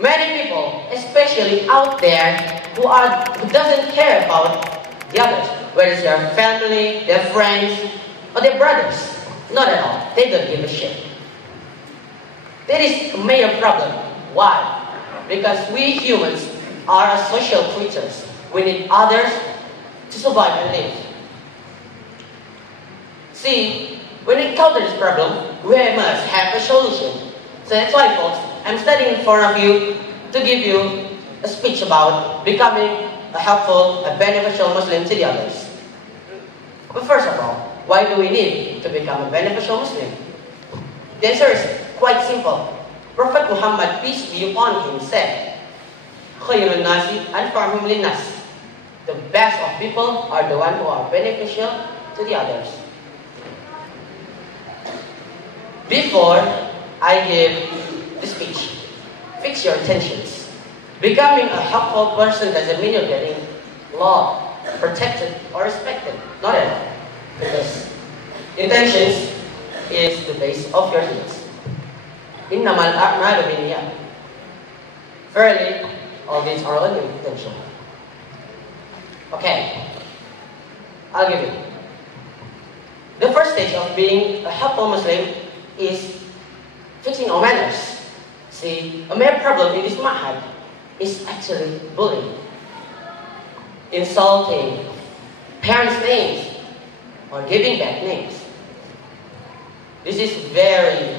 Many people, especially out there, who doesn't care about the others, whether it's their family, their friends, or their brothers. Not at all. They don't give a shit. That is a major problem. Why? Because we humans are social creatures. We need others to survive and live. See, when we encounter this problem, we must have a solution. So that's why, folks, I'm standing in front of you to give you a speech about becoming a helpful, a beneficial Muslim to the others. But first of all, why do we need to become a beneficial Muslim? The answer is quite simple. Prophet Muhammad, peace be upon him, said, "Khairun nasi anfa'uhum linnas." The best of people are the ones who are beneficial to the others. Before I give the speech, fix your intentions. Becoming a helpful person doesn't mean you're getting loved, protected, or respected. Not at all. Because intentions is the base of your deeds. Innamal a'malu binniyat. Verily, all these are only intention. Okay, I'll give you. The first stage of being a helpful Muslim is fixing our manners. See, a major problem in this ma'had is actually bullying, insulting parents' names, or giving bad names. This is very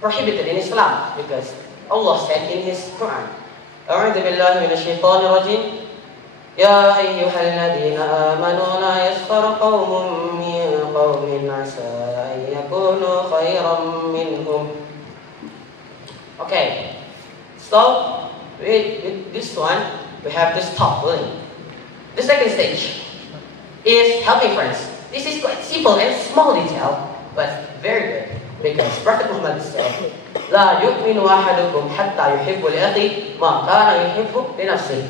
prohibited in Islam because Allah said in His Quran, "A'udhu billahi minash shaitanir rajim. Ya ayyuhalladhina amanu la yaskhar qawmun min qawmin 'asa an yakunu khayran minhum." Okay, so with this one, we have to stop bullying. The second stage is helping friends. This is quite simple and small detail, but very good. Because Prophet Muhammad said, "La yu'minu ahadukum hatta yuhibbu li akhihi ma kana yuhibbu li nafsihi."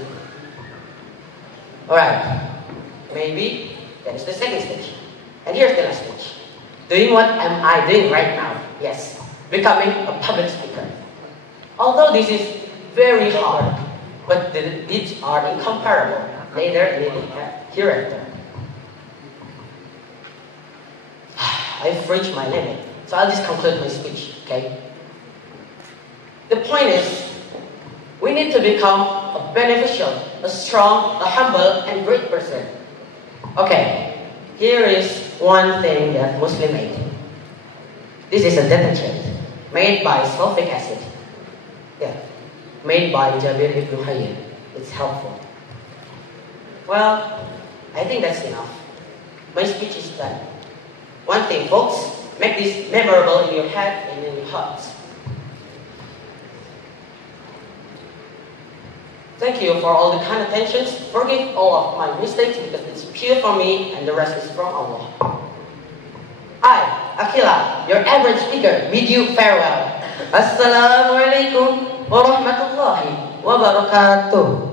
Alright, maybe that is the second stage. And here's the last stage. Doing what am I doing right now? Yes, becoming a public speaker. Although this is very hard, but the deeds are incomparable. Later, hereafter. I've reached my limit, so I'll just conclude my speech, okay? The point is, we need to become a beneficial, a strong, a humble, and great person. Okay, here is one thing that Muslim made. This is a detergent made by sulfuric acid. Yeah, made by Jabir ibn Hayyan. It's helpful. Well, I think that's enough. My speech is done. One thing, folks, make this memorable in your head and in your hearts. Thank you for all the kind attentions. Forgive all of my mistakes because it's pure from me and the rest is from Allah. I, Akila, your average speaker, bid you farewell. Assalamualaikum warahmatullahi wabarakatuh.